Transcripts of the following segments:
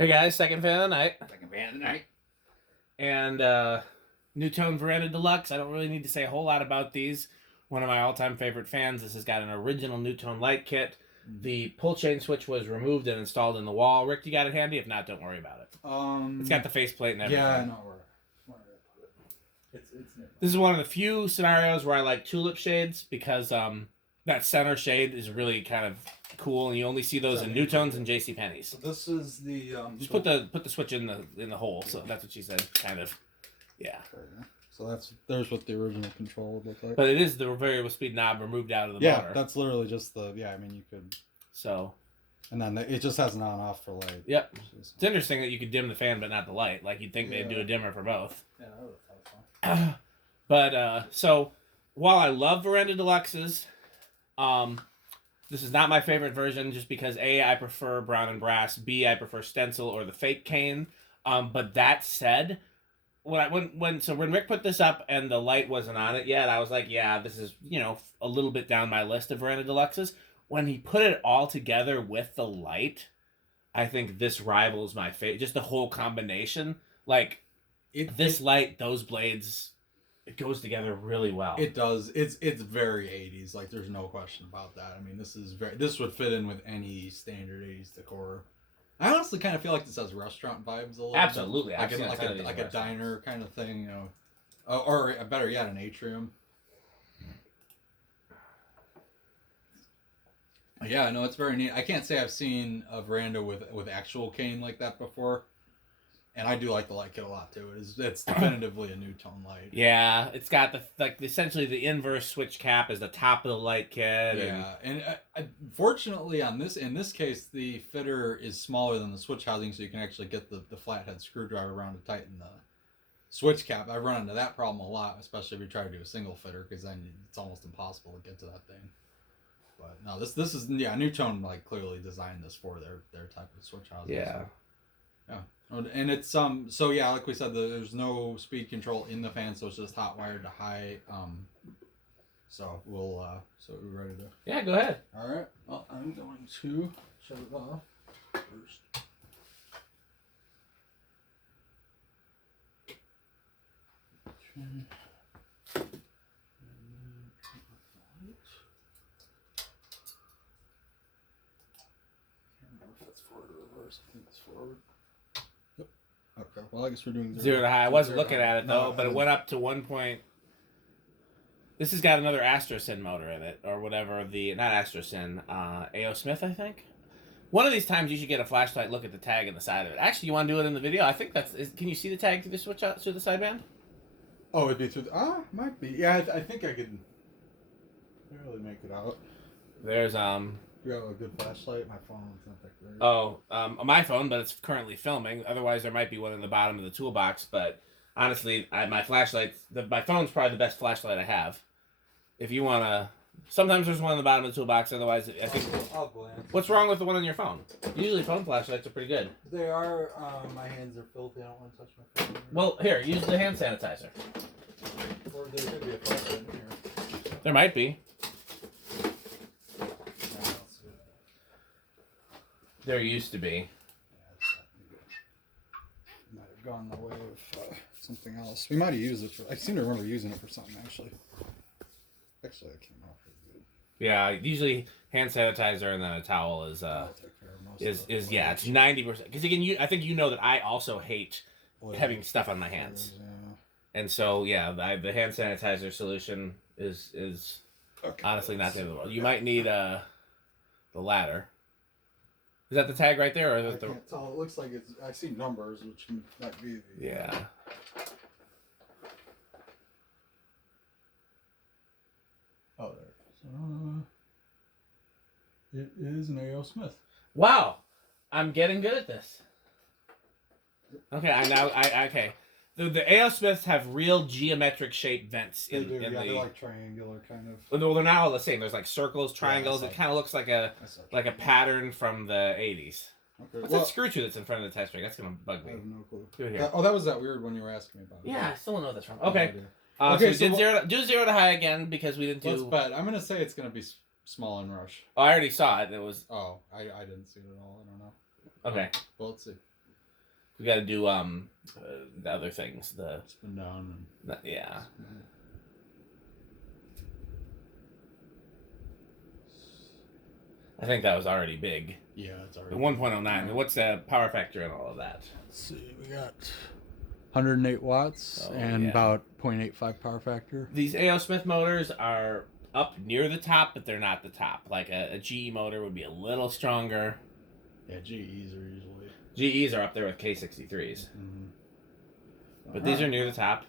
Hey guys, second fan of the night. Second fan of the night. And Nutone Verandah Deluxe. I don't really need to say a whole lot about these. One of my all-time favorite fans. This has got an original Nutone light kit. The pull chain switch was removed and installed in the wall. Rick, you got it handy? If not, don't worry about it. It's got the faceplate and everything. Yeah, I know where to put it. It's This is one of the few scenarios where I like tulip shades because that center shade is really kind of cool, and you only see those in Nutones and JCPenney's. So this is the just put the switch in the hole. So that's what she said. Kind of, yeah. So there's what the original control would look like. But it is the variable speed knob removed out of the motor. Yeah, that's literally just the I mean you could. So. And then it just has an on-off for light. Yep. It's interesting that you could dim the fan but not the light. Like you'd think they'd do a dimmer for both. Yeah, that would have thought so. But so while I love Verandah Deluxes, this is not my favorite version just because A, I prefer brown and brass, B, I prefer stencil or the fake cane. But that said, when Rick put this up and the light wasn't on it yet, I was like, yeah, this is, a little bit down my list of Verandah Deluxes. When he put it all together with the light, I think this rivals my favorite. Just the whole combination, like this light, those blades, it goes together really well. It does. It's very 80s. Like there's no question about that. I mean, this would fit in with any standard 80s decor. I honestly kind of feel like this has restaurant vibes a little. Absolutely, bit. Like a diner kind of thing, or better yet, an atrium. Yeah, no, it's very neat. I can't say I've seen a veranda with actual cane like that before, and I do like the light kit a lot too. It's definitively a Nutone light. Yeah, it's got essentially the inverse switch cap is the top of the light kit. Yeah, and fortunately in this case the fitter is smaller than the switch housing, so you can actually get the flathead screwdriver around to tighten the switch cap. I've run into that problem a lot, especially if you try to do a single fitter, because then it's almost impossible to get to that thing. But no, this is Nutone like clearly designed this for their type of switch housing. Yeah. So, yeah, and it's so yeah, like we said, there's no speed control in the fan, so it's just hot wired to high. So we'll so we're ready to. Yeah, go ahead. All right. Well, I'm going to shut it off first. I think it's forward. Yep. Okay. Well, I guess we're doing zero to high. I wasn't looking at it though, but it went up to 1 point. This has got another Astrosyn motor in it, or whatever not Astrosyn, A.O. Smith, I think. One of these times you should get a flashlight, look at the tag in the side of it. Actually, you want to do it in the video? I think can you see the tag through the switch out through the sideband? Oh, it'd be through might be. Yeah, I think I could barely make it out. There's You have a good flashlight? My phone's not that great. Oh, my phone, but it's currently filming. Otherwise, there might be one in the bottom of the toolbox. But honestly, my flashlight, my phone's probably the best flashlight I have. If you want to... Sometimes there's one in the bottom of the toolbox. Otherwise, I think... I'll glance. What's wrong with the one on your phone? Usually phone flashlights are pretty good. They are. My hands are filthy. I don't want to touch my phone. Well, here, use the hand sanitizer. Or there could be a flashlight in here. There might be. There used to be. Might have gone the way of something else. We might have used it for... I seem to remember using it for something, actually. Actually, that came out pretty good. Yeah, usually hand sanitizer and then a towel is it's 90%. Because again, I think you know that I also hate having stuff on my hands. Yeah. And so, yeah, the hand sanitizer solution is okay, honestly not the end of the world. You might need the ladder. Is that the tag right there, or is it the? I can't tell. It looks like it's. I see numbers, which might be the. Yeah. Oh, there. It is an A.O. Smith. Wow, I'm getting good at this. Okay, okay. The A.O. Smiths have real geometric shaped vents. They do. They're like triangular kind of. Well, they're not all the same. There's like circles, triangles. It kind of looks like a pattern from the 80s. Okay. What's that screw to that's in front of the test rig? That's gonna bug me. I have no clue. That was that weird one you were asking me about. Yeah, I still don't know what that's from. Okay. Okay, so we did zero to high again because we didn't do. Let's bet. I'm gonna say it's gonna be small and rush. Oh, I already saw it. And it was. Oh, I didn't see it at all. I don't know. Okay. Well, let's see. We got to do the other things. Spin down and yeah. I think that was already big. Yeah, it's already 1.09. What's the power factor in all of that? Let's see, we got 108 watts and about 0.85 power factor. These A.O. Smith motors are up near the top, but they're not the top. Like a GE motor would be a little stronger. Yeah, GEs are usually. GEs are up there with K63s. Mm-hmm. But these are near the top.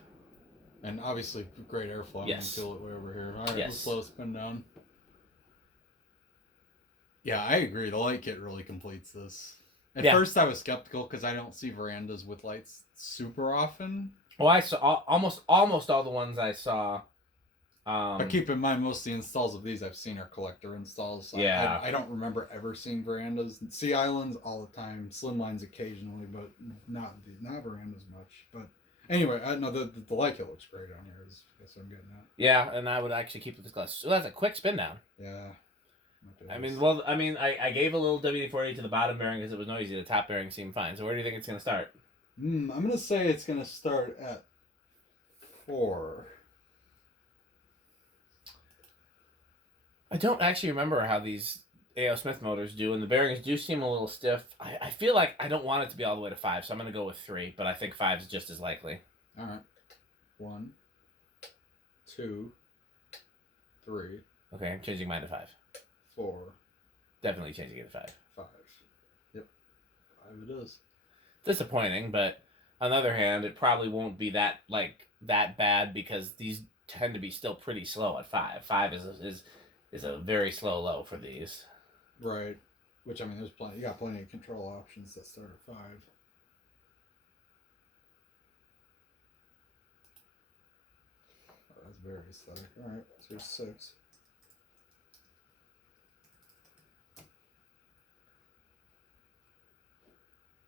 And obviously, great airflow. Yes. I can feel it way over here. All right, yes. Let's slow the spin down. Yeah, I agree. The light kit really completes this. At first, I was skeptical because I don't see verandas with lights super often. Well, I saw almost all the ones I saw. But keep in mind, most of the installs of these I've seen are collector installs. So yeah. I don't remember ever seeing verandas. Sea islands all the time. Slimlines occasionally, but not verandas much. But anyway, the light kit looks great on here. That's what I'm getting at. Yeah, and I would actually keep this glass. So that's a quick spin down. Yeah. I gave a little WD-40 to the bottom bearing because it was noisy. The top bearing seemed fine. So where do you think it's going to start? I'm going to say it's going to start at 4. I don't actually remember how these A.O. Smith motors do, and the bearings do seem a little stiff. I feel like I don't want it to be all the way to 5, so I'm going to go with 3, but I think 5 is just as likely. All right. 1, 2, 3. Okay, I'm changing mine to 5. 4. Definitely changing it to 5. 5. Yep. 5 it is. Disappointing, but on the other hand, it probably won't be that bad because these tend to be still pretty slow at 5. 5 is a very slow low for these. Right. Which, I mean, there's plenty. You got plenty of control options that start at 5. Oh, that's very aesthetic. All right, so here's 6.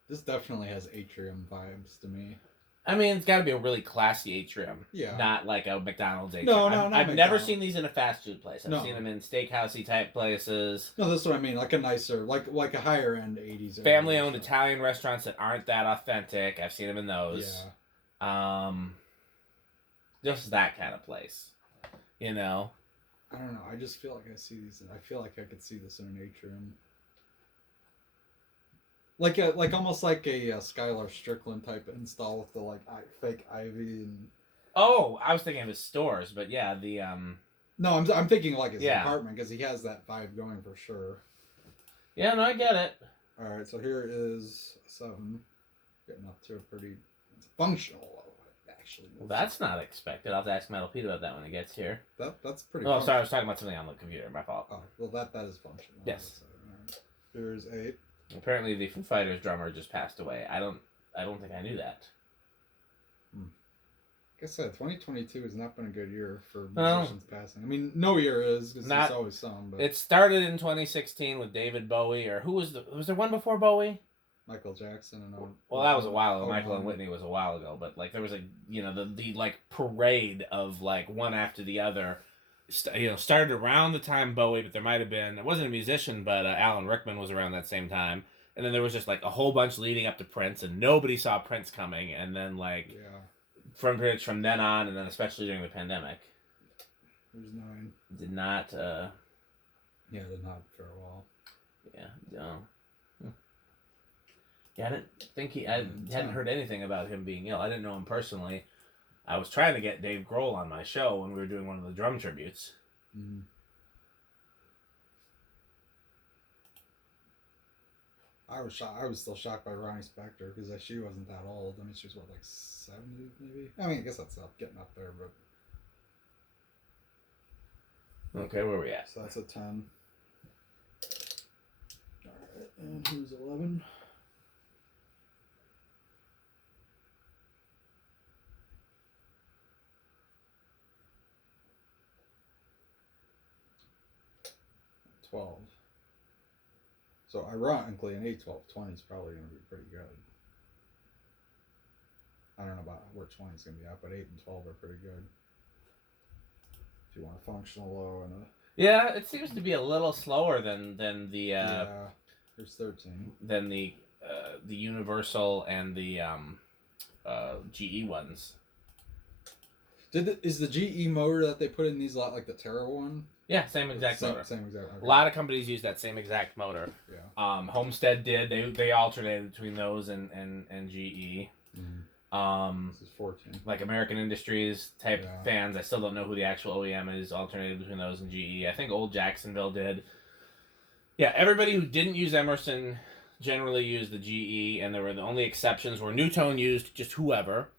This definitely has atrium vibes to me. I mean, it's got to be a really classy atrium. Yeah. Not like a McDonald's atrium. I've never seen these in a fast food place. I've seen them in steakhousey type places. No, that's what I mean. Like a nicer, like a higher end 80s. Family owned Italian restaurants that aren't that authentic. I've seen them in those. Yeah. Just that kind of place. You know? I don't know. I just feel like I see these. I feel like I could see this in an atrium. Like almost like a Skylar Strickland type install with the fake ivy and. Oh, I was thinking of his stores, but yeah, the No, I'm thinking like his apartment because he has that vibe going for sure. Yeah, no, I get it. All right, so here is 7, getting up to a pretty functional low, actually. Well, that's not expected. I'll have to ask Metal Pete about that when it gets here. That's pretty. Oh, sorry, I was talking about something on the computer. My fault. Oh, well, that is functional. Yes. Right. Here's 8. Apparently, the Foo Fighters drummer just passed away. I don't think I knew that. Like I said, 2022 has not been a good year for musicians passing. I mean, no year is because there's always some. But it started in 2016 with David Bowie, or was there one before Bowie? Michael Jackson and well, that was a while ago. Michael and Whitney was a while ago, but like there was the like parade of like one after the other. Started around the time Bowie, but there might have been, it wasn't a musician, but Alan Rickman was around that same time. And then there was just like a whole bunch leading up to Prince, and nobody saw Prince coming. And then from then on, and then especially during the pandemic. There's 9. Did not. Yeah, did not fare well. Yeah, no. Yeah, I didn't think I hadn't heard anything about him being ill. I didn't know him personally. I was trying to get Dave Grohl on my show when we were doing one of the drum tributes. Mm-hmm. I was still shocked by Ronnie Spector because she wasn't that old. I mean, she was like 70 maybe. I mean, I guess that's getting up there, but. Okay, where are we at? So that's a 10. All right, and here's 11. So ironically, an 8, 12, 20 is probably going to be pretty good. I don't know about where 20 is going to be at, but 8 and 12 are pretty good. If you want a functional low and a... Yeah, it seems to be a little slower than the... here's 13. Than the the Universal and the GE ones. Is the GE motor that they put in these a lot like the Terra one? Yeah, same exact motor. Same exact. Okay. A lot of companies use that same exact motor. Yeah. Homestead did. They alternated between those and GE. This is 14. Like American Industries type fans. I still don't know who the actual OEM is. Alternated between those and GE. I think old Jacksonville did. Yeah, everybody who didn't use Emerson generally used the GE, and there were the only exceptions were Nutone used just whoever,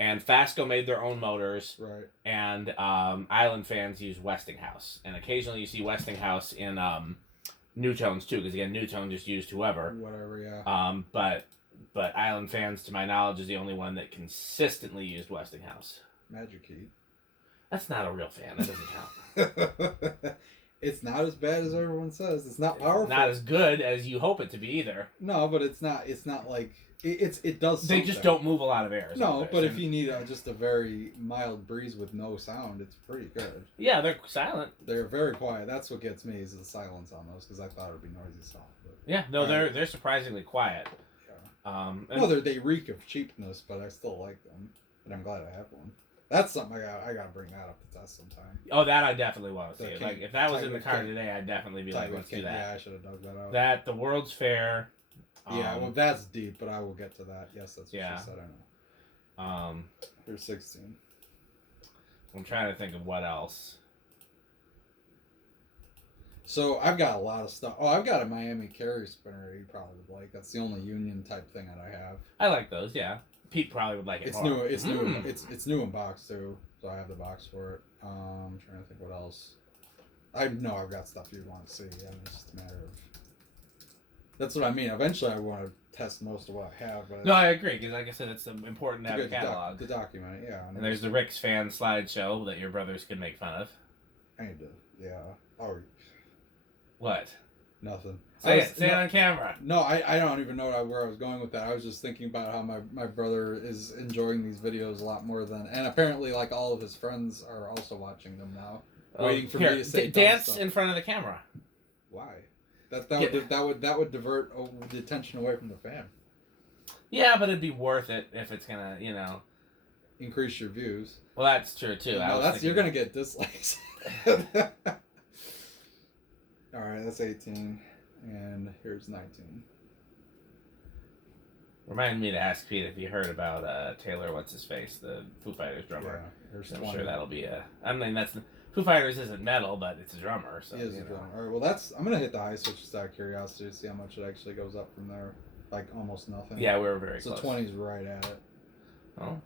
and Fasco made their own motors, right? And Island fans use Westinghouse, and occasionally you see Westinghouse in Nutones too, because again, Nutone just used whoever. Whatever, yeah. But Island fans, to my knowledge, is the only one that consistently used Westinghouse. Magic Key. That's not a real fan. That doesn't count. It's not as bad as everyone says. It's not powerful. It's not as good as you hope it to be either. No, but it's not. It's not like it does. They just don't move a lot of air. No, but if you need just a very mild breeze with no sound, it's pretty good. Yeah, they're silent. They're very quiet. That's what gets me is the silence on those, because I thought it would be noisy sound. But, yeah, no, they're surprisingly quiet. Yeah. No, they reek of cheapness, but I still like them, and I'm glad I have one. That's something I gotta bring that up to test sometime. Oh, that I definitely want to see. Like if that was in the car today, I'd definitely be like, let's do that. Yeah, I should have dug that out. That the World's Fair. Yeah, well, that's deep, but I will get to that. Yes, that's what yeah. she said. I know. Here's 16. I'm trying to think of what else. So I've got a lot of stuff. Oh, I've got a Miami Carry spinner. You probably would like. That's the only Union type thing that I have. I like those. Yeah. Pete probably would like it. It's more. new. It's new. It's new in box too, so I have the box for it. I'm trying to think what else. I know I've got stuff you want to see. Yeah, it's just a matter of. That's what I mean. Eventually, I want to test most of what I have. But no, I agree, because like I said, it's important to have a catalog. To document it, yeah. And there's the Rick's fan slideshow that your brothers could make fun of. I need to, yeah. Oh. What? Nothing. Say it on camera. No, I don't even know where I was going with that. I was just thinking about how my brother is enjoying these videos a lot more than, and apparently like all of his friends are also watching them now, waiting for me to say dance in front of the camera. Why? That would divert the attention away from the fan. Yeah, but it'd be worth it if it's gonna increase your views. Well, that's true too. No, you're gonna get dislikes. All right, that's 18, and here's 19. Remind me to ask Pete if you heard about Taylor, what's his face, the Foo Fighters drummer. Yeah, I'm sure that'll be a. I mean, Foo Fighters isn't metal, but it's a drummer. So he is a drummer. All right, well I'm gonna hit the high switch just out of curiosity to see how much it actually goes up from there. Like almost nothing. Yeah, we were very close. So 20's right at it. Oh.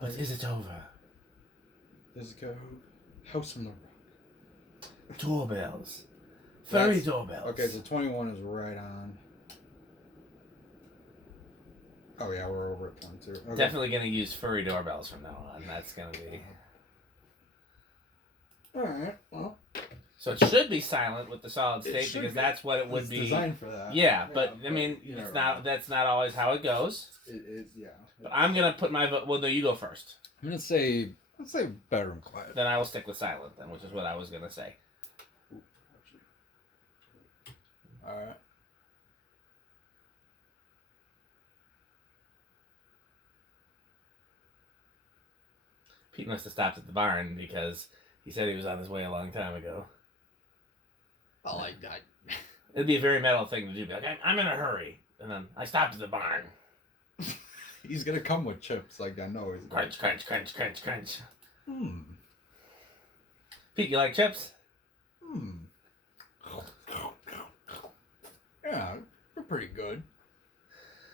But is it over? Does it go? House on the Rock. Doorbells. Furry doorbells. Okay, so 21 is right on. Oh yeah, we're over at 22. Okay. Definitely gonna use furry doorbells from now on. That's gonna be. Alright, well. So it should be silent with the solid state because that's what it would be. Designed for that. Yeah, but I mean, it's not. That's not always how it goes. Yeah. But I'm gonna put my vote. Well, no, you go first. I'm gonna say. Let's say bedroom quiet. Then I will stick with silent, then, which is what I was gonna say. All right. Pete must have stopped at the barn because he said he was on his way a long time ago. I like that. It'd be a very metal thing to do. Be like, I'm in a hurry, and then I stopped at the barn. He's gonna come with chips, like I know he's. Crunch, crunch, crunch, crunch, crunch. Pete, you like chips? Yeah, they're pretty good.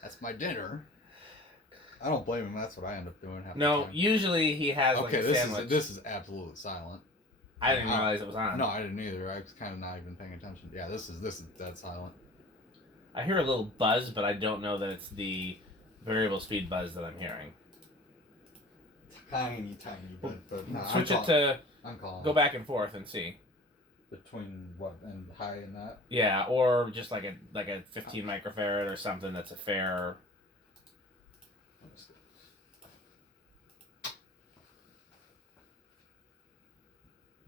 That's my dinner. I don't blame him. That's what I end up doing. No, usually he has like a sandwich. This is absolutely silent. I didn't realize it was on. No, I didn't either. I was kind of not even paying attention. Yeah, this is dead silent. I hear a little buzz, but I don't know that it's the variable speed buzz that I'm hearing. Tiny bit, but no, switch it to. I'm calling. Go back and forth and see. Between what and high and that? Yeah, or just like a 15 microfarad or something that's a fair.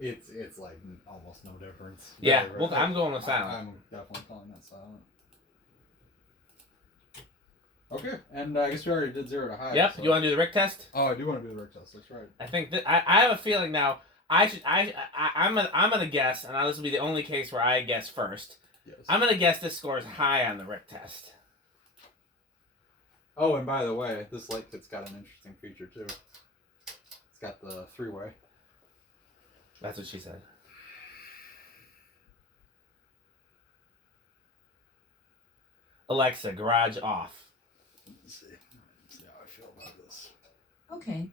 It's like almost no difference. Yeah, Very, well, I'm going with silent. I'm definitely calling that silent. Okay, and I guess we already did 0 to high. Yep. So. You want to do the Rick test? Oh, I do want to do the Rick test. That's right. I think that I have a feeling now. I'm gonna guess, and this will be the only case where I guess first. Yes. I'm gonna guess this scores high on the Rick test. Oh, and by the way, this light kit's got an interesting feature too. It's got the 3-way. That's what she said. Alexa, garage off. Let's see how I feel about this. Okay.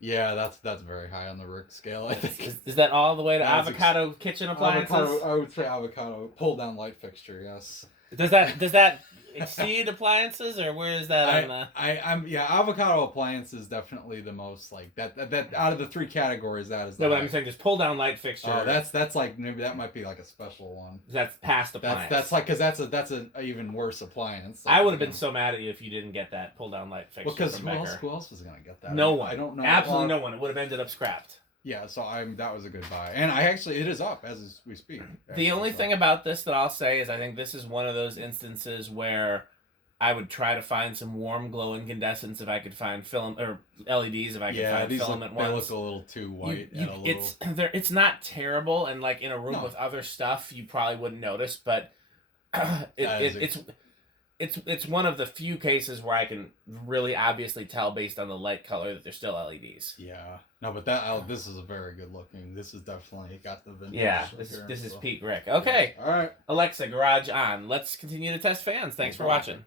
Yeah, that's very high on the Rick scale, I think. Is that all the way to That's avocado kitchen appliances? I would say avocado pull down light fixture. Yes. Does that exceed appliances, or where is that on the? I'm avocado appliance is definitely the most like that out of the 3 categories. That is. No, but I'm saying just pull down light fixture. Oh, that's like maybe that might be like a special one. That's past appliance. That's like because that's an even worse appliance. I would have been so mad at you if you didn't get that pull down light fixture. Because from Becker. who else was gonna get that? No one. I don't know. Absolutely no one. It would have ended up scrapped. Yeah, so that was a good buy, and it is up as we speak. The only thing about this that I'll say is I think this is one of those instances where I would try to find some warm glow incandescents if I could find film or LEDs if I could find filament ones. They look a little too white. It's not terrible, and like in a room with other stuff, you probably wouldn't notice, but it's one of the few cases where I can really obviously tell based on the light color that they're still LEDs. Yeah, no, but this is a very good looking. This is definitely got the vintage. Yeah, this is peak Rick. Okay, all right. Alexa, garage on. Let's continue to test fans. Thanks for watching.